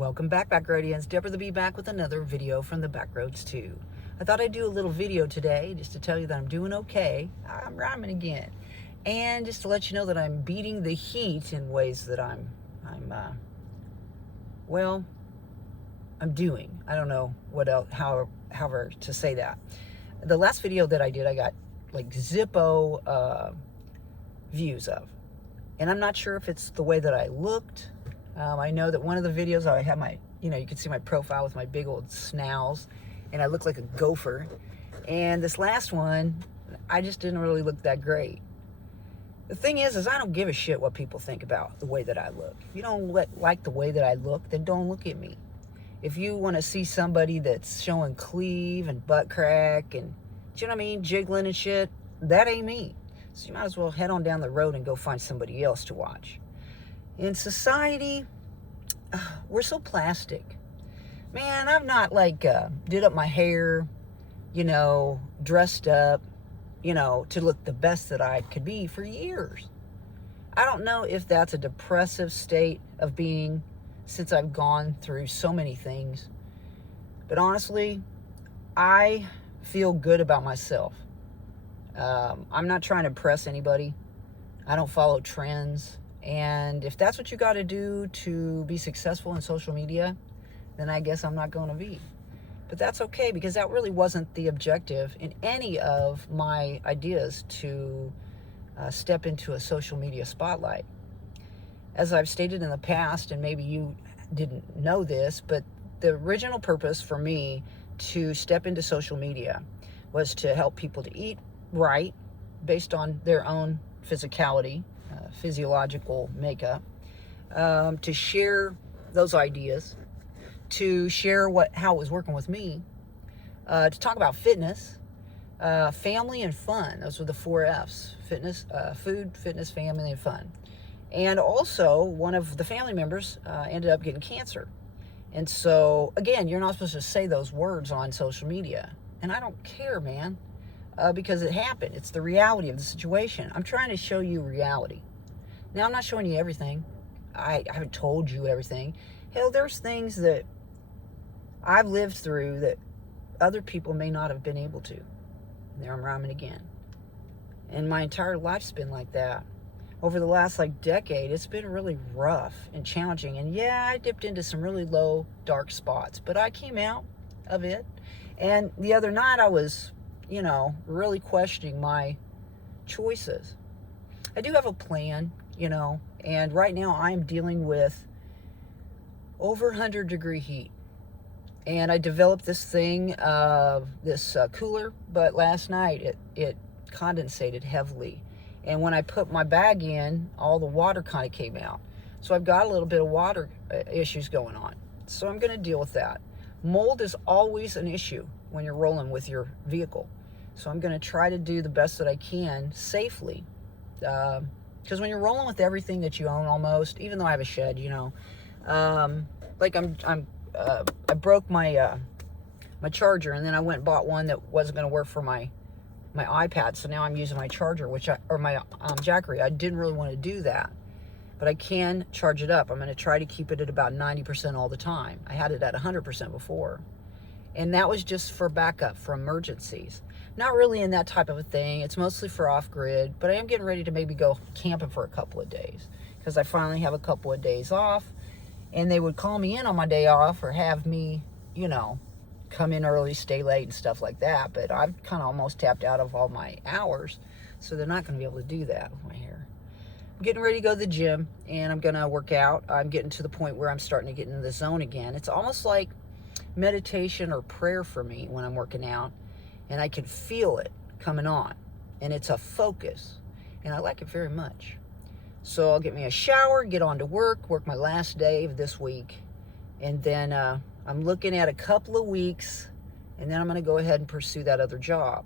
Welcome back, Backroadians. Deborah the Bee back with another video from the Backroads 2. I thought I'd do a little video today just to tell you that I'm doing okay. I'm rhyming again. And just to let you know that I'm beating the heat in ways that I'm doing. I don't know what else, however to say that. The last video that I did, I got like Zippo views of. And I'm not sure if it's the way that I looked. I know that one of the videos I had my, you can see my profile with my big old snouts, and I look like a gopher. And this last one, I just didn't really look that great. The thing is I don't give a shit what people think about the way that I look. If you don't like the way that I look, then don't look at me. If you want to see somebody that's showing cleave and butt crack and, you know what I mean, jiggling and shit, that ain't me. So you might as well head on down the road and go find somebody else to watch. In society, we're so plastic. Man, I've not did up my hair, dressed up, to look the best that I could be for years. I don't know if that's a depressive state of being since I've gone through so many things. But honestly, I feel good about myself. I'm not trying to impress anybody. I don't follow trends. And if that's what you got to do to be successful in social media, then I guess I'm not going to be. But that's okay, because that really wasn't the objective in any of my ideas to step into a social media spotlight. As I've stated in the past, and maybe you didn't know this, but the original purpose for me to step into social media was to help people to eat right based on their own physicality, physiological makeup, to share those ideas, to share how it was working with me, to talk about fitness, family, and fun. Those were the 4 F's: fitness, food, fitness, family, and fun. And also, one of the family members ended up getting cancer. And so, again, you're not supposed to say those words on social media. And I don't care, man, because it happened. It's the reality of the situation. I'm trying to show you reality. Now, I'm not showing you everything. I haven't told you everything. Hell, there's things that I've lived through that other people may not have been able to. And there I'm rhyming again. And my entire life's been like that. Over the last decade, it's been really rough and challenging. And yeah, I dipped into some really low, dark spots, but I came out of it. And the other night I was, really questioning my choices. I do have a plan, and right now I'm dealing with over 100-degree heat. And I developed this thing, this cooler, but last night it condensated heavily. And when I put my bag in, all the water kind of came out. So I've got a little bit of water issues going on. So I'm going to deal with that. Mold is always an issue when you're rolling with your vehicle. So I'm going to try to do the best that I can safely. Because when you're rolling with everything that you own almost, even though I have a shed, I broke my charger, and then I went and bought one that wasn't going to work for my iPad. So now I'm using my charger, or my Jackery. I didn't really want to do that, but I can charge it up. I'm going to try to keep it at about 90% all the time. I had it at 100% before. And that was just for backup, for emergencies. Not really in that type of a thing. It's mostly for off-grid, but I am getting ready to maybe go camping for a couple of days, because I finally have a couple of days off, and they would call me in on my day off or have me, come in early, stay late, and stuff like that. But I've kind of almost tapped out of all my hours, so they're not going to be able to do that with my hair. I'm getting ready to go to the gym, and I'm going to work out. I'm getting to the point where I'm starting to get into the zone again. It's almost like meditation or prayer for me when I'm working out, and I can feel it coming on, and it's a focus, and I like it very much. So I'll get me a shower, get on to work my last day of this week, and then I'm looking at a couple of weeks, and then I'm going to go ahead and pursue that other job.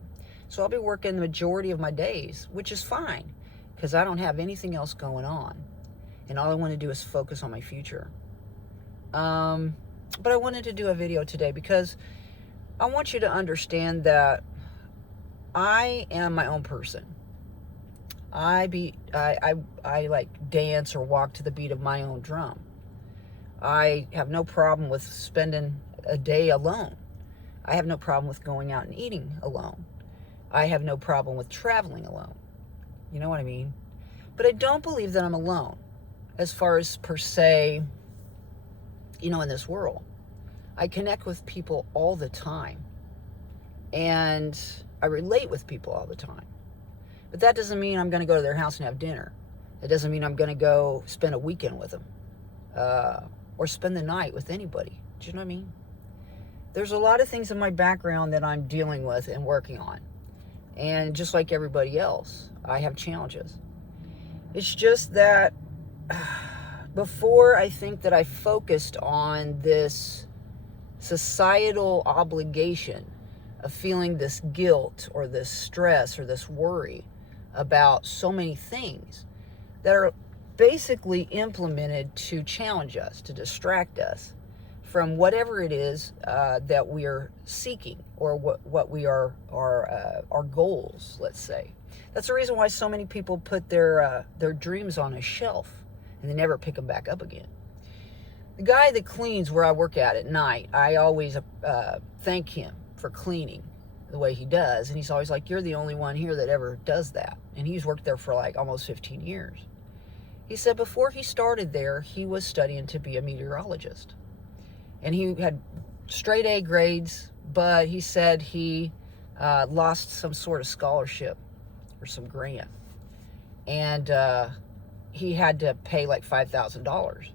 So I'll be working the majority of my days, which is fine, because I don't have anything else going on, and all I want to do is focus on my future. But I wanted to do a video today because I want you to understand that I am my own person. I like dance or walk to the beat of my own drum. I have no problem with spending a day alone. I have no problem with going out and eating alone. I have no problem with traveling alone. You know what I mean? But I don't believe that I'm alone as far as per se, in this world. I connect with people all the time. And I relate with people all the time. But that doesn't mean I'm going to go to their house and have dinner. It doesn't mean I'm going to go spend a weekend with them. Or spend the night with anybody. Do you know what I mean? There's a lot of things in my background that I'm dealing with and working on. And just like everybody else, I have challenges. It's just that before I think that I focused on this societal obligation of feeling this guilt or this stress or this worry about so many things that are basically implemented to challenge us, to distract us from whatever it is that we are seeking, or what we are, our goals, let's say. That's the reason why so many people put their dreams on a shelf and they never pick them back up again. The guy that cleans where I work at night, I always thank him for cleaning the way he does, and he's always like, "You're the only one here that ever does that." And he's worked there for like almost 15 years. He said before he started there, he was studying to be a meteorologist. And he had straight A grades, but he said he lost some sort of scholarship or some grant. And he had to pay like $5,000.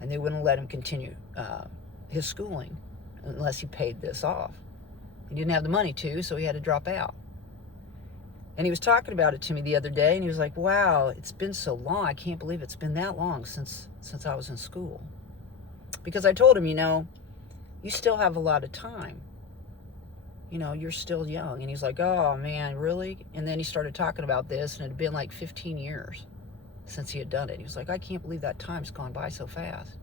And they wouldn't let him continue his schooling unless he paid this off. He didn't have the money to, so he had to drop out. And he was talking about it to me the other day, and he was like, "Wow, it's been so long. I can't believe it's been that long since I was in school." Because I told him, you still have a lot of time. You're still young. And he's like, "Oh, man, really?" And then he started talking about this, and it had been like 15 years since he had done it. He was like, "I can't believe that time's gone by so fast."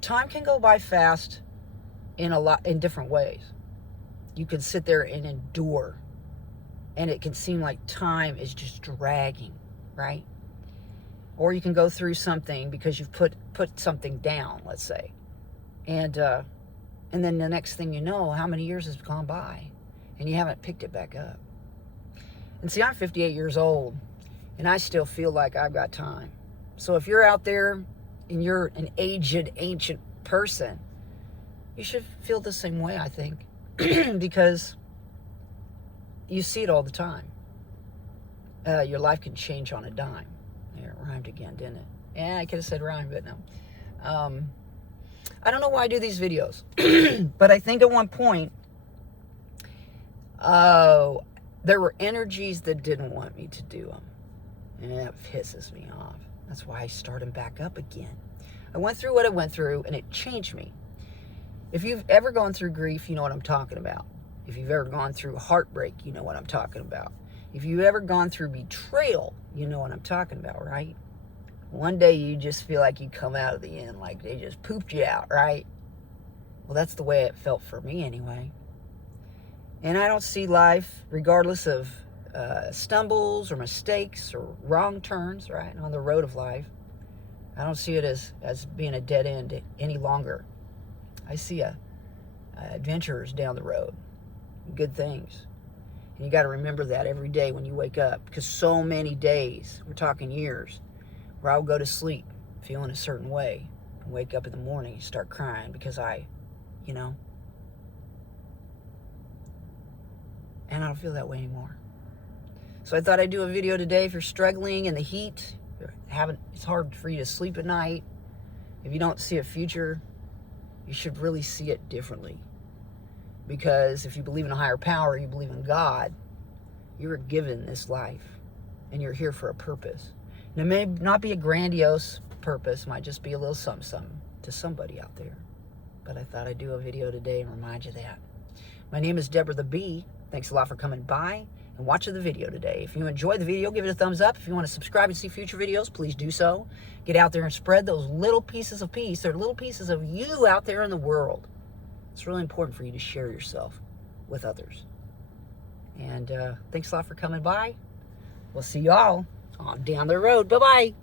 Time can go by fast in different ways. You can sit there and endure, and it can seem like time is just dragging, right? Or you can go through something because you've put something down, let's say. And then the next thing you know, how many years has gone by and you haven't picked it back up. And see, I'm 58 years old and I still feel like I've got time. So if you're out there and you're an aged, ancient person, you should feel the same way, I think, because you see it all the time. Your life can change on a dime. Yeah, it rhymed again, didn't it? Yeah, I could have said rhyme, but no. I don't know why I do these videos, but I think at one point, there were energies that didn't want me to do them, and that pisses me off. That's why I started back up again. I went through what I went through, and it changed me. If you've ever gone through grief, you know what I'm talking about. If you've ever gone through heartbreak, you know what I'm talking about. If you've ever gone through betrayal, you know what I'm talking about, right? One day you just feel like you come out of the end like they just pooped you out, right? Well, that's the way it felt for me anyway. And I don't see life, regardless of stumbles or mistakes or wrong turns, right, on the road of life. I don't see it as being a dead end any longer. I see adventures down the road, good things. And you got to remember that every day when you wake up, because so many days, we're talking years, where I'll go to sleep feeling a certain way and wake up in the morning and start crying because and I don't feel that way anymore. So I thought I'd do a video today. If you're struggling in the heat, it's hard for you to sleep at night, if you don't see a future, you should really see it differently. Because if you believe in a higher power, you believe in God, you're given this life and you're here for a purpose. And it may not be a grandiose purpose, it might just be a little something to somebody out there. But I thought I'd do a video today and remind you that. My name is Deborah the Bee. Thanks a lot for coming by and watching the video today. If you enjoyed the video, give it a thumbs up. If you want to subscribe and see future videos, please do so. Get out there and spread those little pieces of peace. They're little pieces of you out there in the world. It's really important for you to share yourself with others. And thanks a lot for coming by. We'll see y'all on down the road. Bye-bye.